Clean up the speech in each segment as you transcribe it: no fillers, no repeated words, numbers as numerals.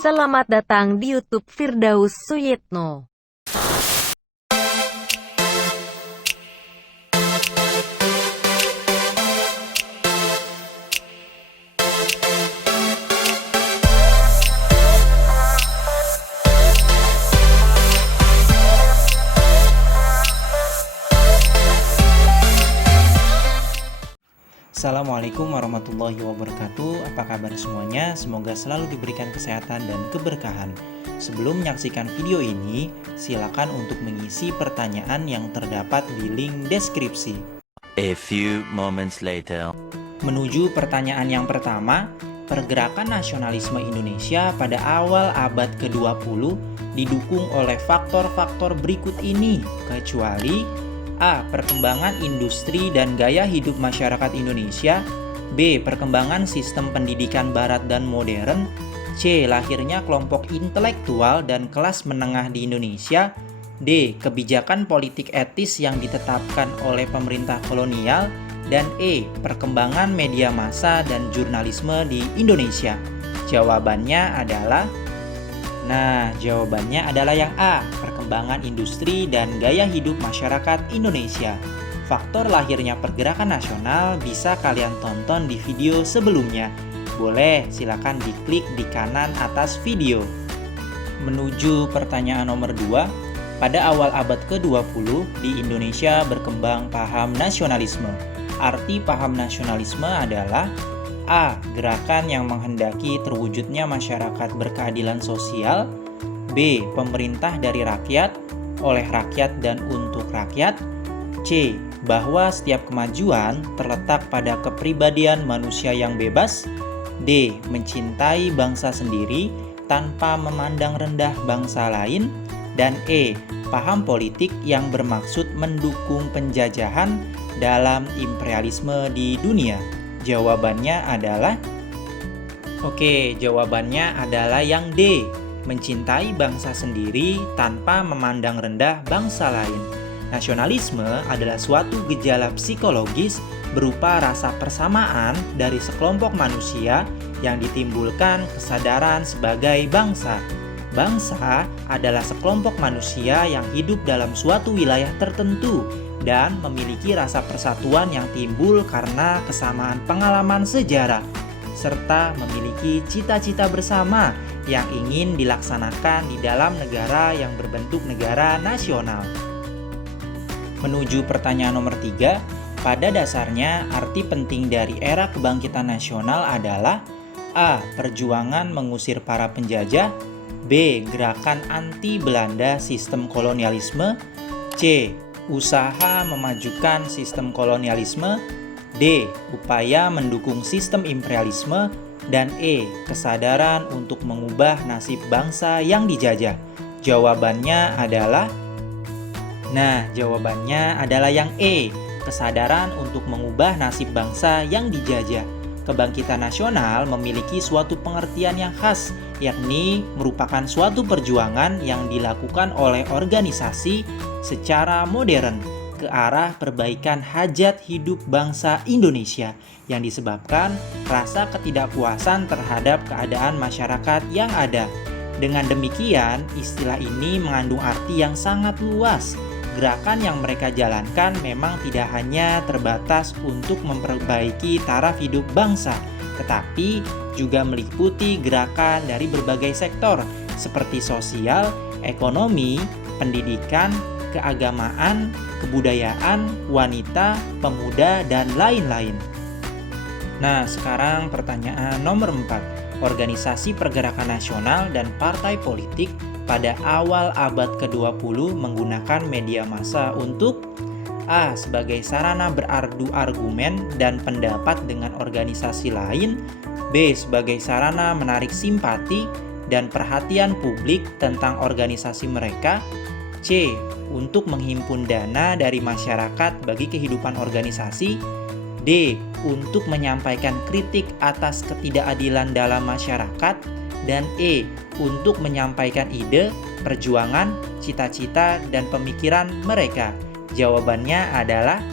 Selamat datang di YouTube Firdaus Suyitno. Assalamualaikum warahmatullahi wabarakatuh. Apa kabar semuanya? Semoga selalu diberikan kesehatan dan keberkahan. Sebelum menyaksikan video ini, silakan untuk mengisi pertanyaan yang terdapat di link deskripsi. A few moments later. Menuju pertanyaan yang pertama, pergerakan nasionalisme Indonesia pada awal abad ke-20 didukung oleh faktor-faktor berikut ini, kecuali A. Perkembangan industri dan gaya hidup masyarakat Indonesia. B. Perkembangan sistem pendidikan barat dan modern. C. Lahirnya kelompok intelektual dan kelas menengah di Indonesia. D. Kebijakan politik etis yang ditetapkan oleh pemerintah kolonial. Dan E. Perkembangan media massa dan jurnalisme di Indonesia. Jawabannya adalah yang A, perkembangan industri dan gaya hidup masyarakat Indonesia. Faktor lahirnya pergerakan nasional bisa kalian tonton di video sebelumnya. Boleh, silakan diklik di kanan atas video. Menuju pertanyaan nomor 2, pada awal abad ke-20 di Indonesia berkembang paham nasionalisme. Arti paham nasionalisme adalah A. Gerakan yang menghendaki terwujudnya masyarakat berkeadilan sosial. B. Pemerintah dari rakyat, oleh rakyat dan untuk rakyat. C. Bahwa setiap kemajuan terletak pada kepribadian manusia yang bebas. D. Mencintai bangsa sendiri tanpa memandang rendah bangsa lain. Dan E. Paham politik yang bermaksud mendukung penjajahan dalam imperialisme di dunia. Jawabannya adalah yang D. Mencintai bangsa sendiri tanpa memandang rendah bangsa lain. Nasionalisme adalah suatu gejala psikologis berupa rasa persamaan dari sekelompok manusia yang ditimbulkan kesadaran sebagai bangsa. Bangsa adalah sekelompok manusia yang hidup dalam suatu wilayah tertentu dan memiliki rasa persatuan yang timbul karena kesamaan pengalaman sejarah, serta memiliki cita-cita bersama yang ingin dilaksanakan di dalam negara yang berbentuk negara nasional. Menuju pertanyaan nomor 3, pada dasarnya arti penting dari era kebangkitan nasional adalah A. Perjuangan mengusir para penjajah. B. Gerakan anti Belanda sistem kolonialisme. C. Usaha memajukan sistem kolonialisme. D. Upaya mendukung sistem imperialisme. Dan E. Kesadaran untuk mengubah nasib bangsa yang dijajah. Jawabannya adalah yang E. Kesadaran untuk mengubah nasib bangsa yang dijajah. Kebangkitan nasional memiliki suatu pengertian yang khas, yakni merupakan suatu perjuangan yang dilakukan oleh organisasi secara modern ke arah perbaikan hajat hidup bangsa Indonesia yang disebabkan rasa ketidakpuasan terhadap keadaan masyarakat yang ada. Dengan demikian, istilah ini mengandung arti yang sangat luas. Gerakan yang mereka jalankan memang tidak hanya terbatas untuk memperbaiki taraf hidup bangsa, tetapi juga meliputi gerakan dari berbagai sektor seperti sosial, ekonomi, pendidikan, keagamaan, kebudayaan, wanita, pemuda, dan lain-lain. Nah, sekarang pertanyaan nomor 4. Organisasi pergerakan nasional dan partai politik pada awal abad ke-20 menggunakan media massa untuk A. Sebagai sarana beradu argumen dan pendapat dengan organisasi lain. B. Sebagai sarana menarik simpati dan perhatian publik tentang organisasi mereka. C. Untuk menghimpun dana dari masyarakat bagi kehidupan organisasi. D. Untuk menyampaikan kritik atas ketidakadilan dalam masyarakat. Dan E. Untuk menyampaikan ide, perjuangan, cita-cita, dan pemikiran mereka. Jawabannya adalah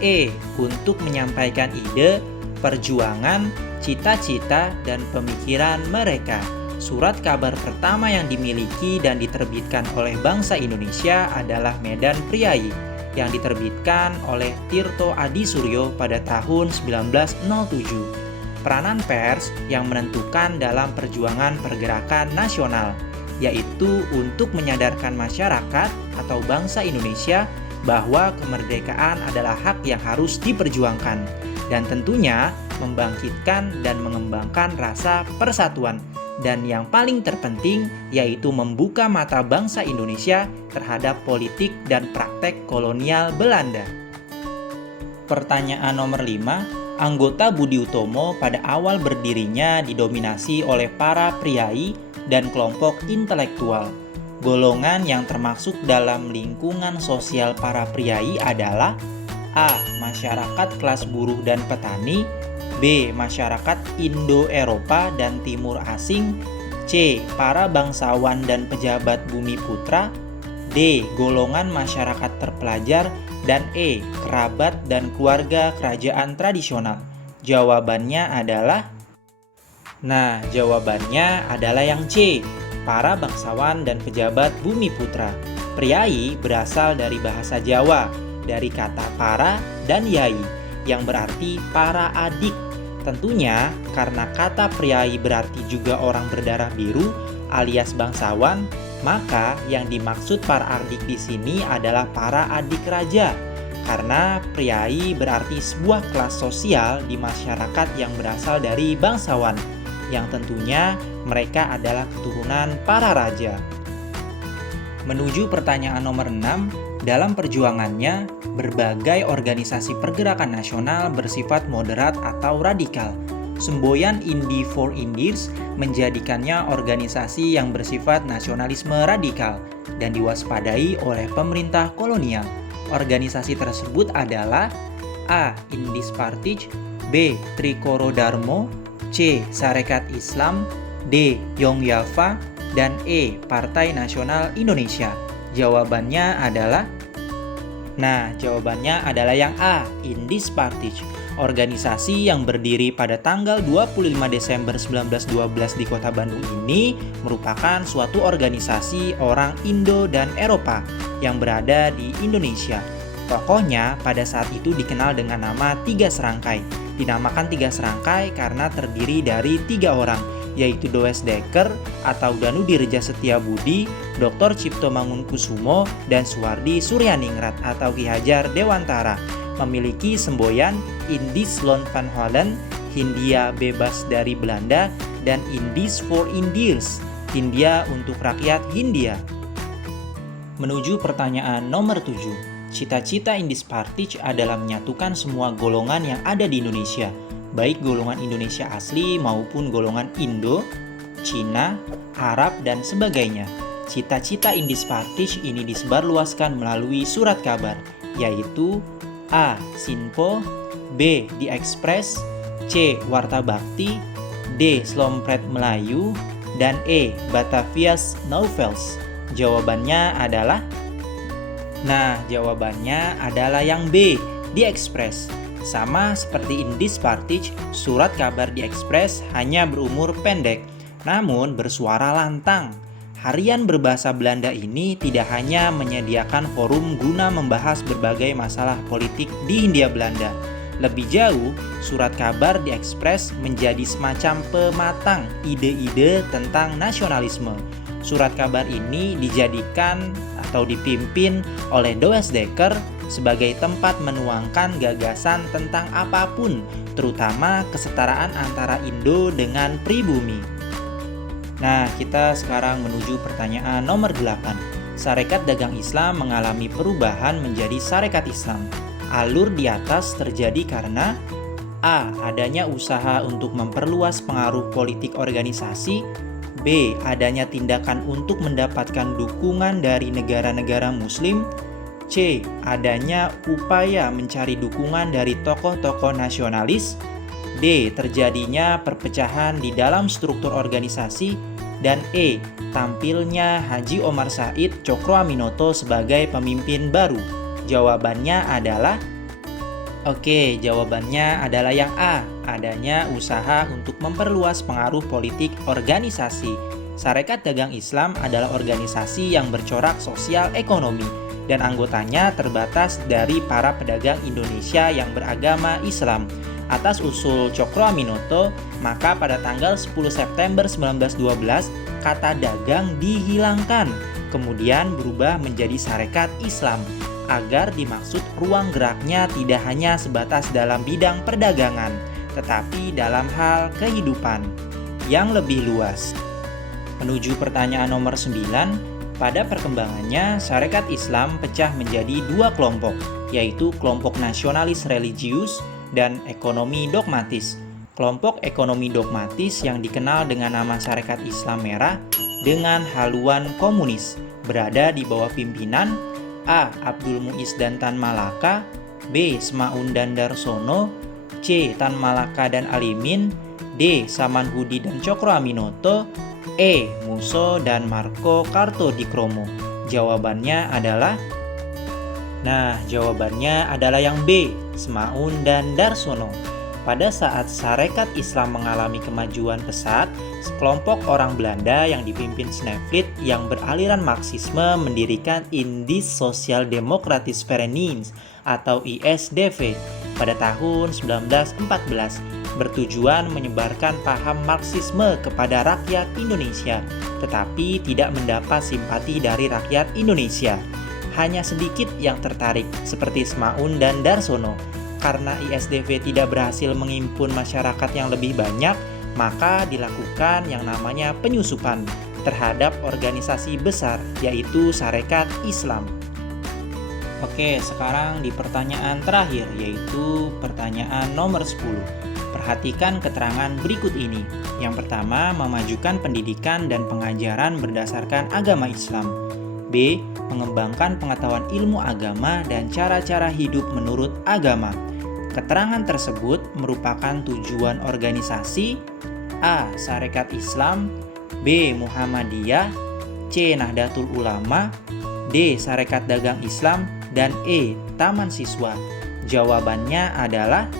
E. Untuk menyampaikan ide, perjuangan, cita-cita, dan pemikiran mereka. Surat kabar pertama yang dimiliki dan diterbitkan oleh bangsa Indonesia adalah Medan Priayi yang diterbitkan oleh Tirto Adi Suryo pada tahun 1907. Peranan pers yang menentukan dalam perjuangan pergerakan nasional, yaitu untuk menyadarkan masyarakat atau bangsa Indonesia bahwa kemerdekaan adalah hak yang harus diperjuangkan, dan tentunya membangkitkan dan mengembangkan rasa persatuan, dan yang paling terpenting yaitu membuka mata bangsa Indonesia terhadap politik dan praktek kolonial Belanda. Pertanyaan nomor 5. Anggota Budi Utomo pada awal berdirinya didominasi oleh para priai dan kelompok intelektual. Golongan yang termasuk dalam lingkungan sosial para priai adalah A. Masyarakat kelas buruh dan petani, B. Masyarakat Indo-Eropa dan Timur Asing, C. Para bangsawan dan pejabat bumi putra, D. Golongan masyarakat terpelajar, dan E. Kerabat dan keluarga kerajaan tradisional. Jawabannya adalah yang C. Para bangsawan dan pejabat bumi putra. Priai berasal dari bahasa Jawa, dari kata para dan yai, yang berarti para adik. Tentunya karena kata priai berarti juga orang berdarah biru alias bangsawan, maka yang dimaksud para adik di sini adalah para adik raja. Karena priai berarti sebuah kelas sosial di masyarakat yang berasal dari bangsawan, yang tentunya mereka adalah keturunan para raja. Menuju pertanyaan nomor 6, dalam perjuangannya, berbagai organisasi pergerakan nasional bersifat moderat atau radikal. Semboyan Indi for Indies menjadikannya organisasi yang bersifat nasionalisme radikal dan diwaspadai oleh pemerintah kolonial. Organisasi tersebut adalah A. Indis Partij, B. Trikoro Darmo, C. Sarekat Islam, D. Yongyalva, dan E. Partai Nasional Indonesia. Jawabannya adalah yang A. Indis Partij. Organisasi yang berdiri pada tanggal 25 Desember 1912 di Kota Bandung ini merupakan suatu organisasi orang Indo dan Eropa yang berada di Indonesia. Tokohnya pada saat itu dikenal dengan nama Tiga Serangkai. Dinamakan Tiga Serangkai karena terdiri dari 3 orang, yaitu Does Dekker atau Danudirja Setiabudi, Dr. Cipto Mangunkusumo, dan Suwardi Suryaningrat atau Ki Hajar Dewantara. Memiliki semboyan Indies Loon van Holland, Hindia bebas dari Belanda, dan Indies for Indiërs, Hindia untuk rakyat Hindia. Menuju pertanyaan nomor 7. Cita-cita Indis Partij adalah menyatukan semua golongan yang ada di Indonesia, baik golongan Indonesia asli maupun golongan Indo, Cina, Arab, dan sebagainya. Cita-cita Indis Partij ini disebarluaskan melalui surat kabar, yaitu A. Sinpo, B. The Express, C. Warta Bakti, D. Slompret Melayu, dan E. Batavia's Novels. Jawabannya adalah yang B. The Express. Sama seperti Indis Partij, surat kabar The Express hanya berumur pendek, namun bersuara lantang. Harian berbahasa Belanda ini tidak hanya menyediakan forum guna membahas berbagai masalah politik di Hindia Belanda. Lebih jauh, surat kabar The Express menjadi semacam pematang ide-ide tentang nasionalisme. Surat kabar ini dijadikan atau dipimpin oleh Does Dekker sebagai tempat menuangkan gagasan tentang apapun, terutama kesetaraan antara Indo dengan pribumi. Nah, kita sekarang menuju pertanyaan nomor 8. Sarekat Dagang Islam mengalami perubahan menjadi Sarekat Islam. Alur di atas terjadi karena A. Adanya usaha untuk memperluas pengaruh politik organisasi, B. Adanya tindakan untuk mendapatkan dukungan dari negara-negara muslim, C. Adanya upaya mencari dukungan dari tokoh-tokoh nasionalis, D. Terjadinya perpecahan di dalam struktur organisasi, dan E. Tampilnya Haji Omar Said Cokroaminoto sebagai pemimpin baru. Jawabannya adalah Oke, jawabannya adalah yang A, adanya usaha untuk memperluas pengaruh politik organisasi. Sarekat Dagang Islam adalah organisasi yang bercorak sosial ekonomi dan anggotanya terbatas dari para pedagang Indonesia yang beragama Islam. Atas usul Cokro Aminoto, maka pada tanggal 10 September 1912, kata dagang dihilangkan, kemudian berubah menjadi Sarekat Islam, agar dimaksud ruang geraknya tidak hanya sebatas dalam bidang perdagangan, tetapi dalam hal kehidupan yang lebih luas. Menuju pertanyaan nomor 9, pada perkembangannya Sarekat Islam pecah menjadi dua kelompok, yaitu kelompok nasionalis religius dan ekonomi dogmatis. Kelompok ekonomi dogmatis yang dikenal dengan nama Sarekat Islam Merah dengan haluan komunis berada di bawah pimpinan A. Abdul Muiz dan Tan Malaka, B. Semaun dan Darsono, C. Tan Malaka dan Alimin, D. Samanhudi dan Cokro Aminoto, E. Musso dan Marco Kartodikromo. Jawabannya adalah jawabannya adalah yang B, Semaun dan Darsono. Pada saat Sarekat Islam mengalami kemajuan pesat, sekelompok orang Belanda yang dipimpin Snevely yang beraliran Marxisme mendirikan Indisch Sociaal-Democratisch Vereniging atau ISDV pada tahun 1914, bertujuan menyebarkan paham Marxisme kepada rakyat Indonesia, tetapi tidak mendapat simpati dari rakyat Indonesia. Hanya sedikit yang tertarik, seperti Semaun dan Darsono. Karena ISDV tidak berhasil menghimpun masyarakat yang lebih banyak, maka dilakukan yang namanya penyusupan terhadap organisasi besar, yaitu Sarekat Islam. Oke, sekarang di pertanyaan terakhir, yaitu pertanyaan nomor 10. Perhatikan keterangan berikut ini. Yang pertama, memajukan pendidikan dan pengajaran berdasarkan agama Islam. B. Mengembangkan pengetahuan ilmu agama dan cara-cara hidup menurut agama. Keterangan tersebut merupakan tujuan organisasi A. Sarekat Islam, B. Muhammadiyah, C. Nahdlatul Ulama, D. Sarekat Dagang Islam, dan E. Taman Siswa. Jawabannya adalah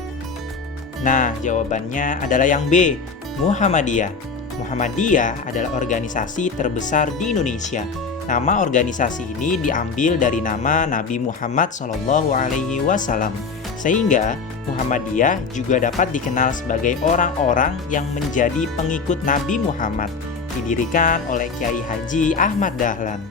yang B. Muhammadiyah. Muhammadiyah adalah organisasi terbesar di Indonesia. Nama organisasi ini diambil dari nama Nabi Muhammad SAW, sehingga Muhammadiyah juga dapat dikenal sebagai orang-orang yang menjadi pengikut Nabi Muhammad, didirikan oleh Kiai Haji Ahmad Dahlan.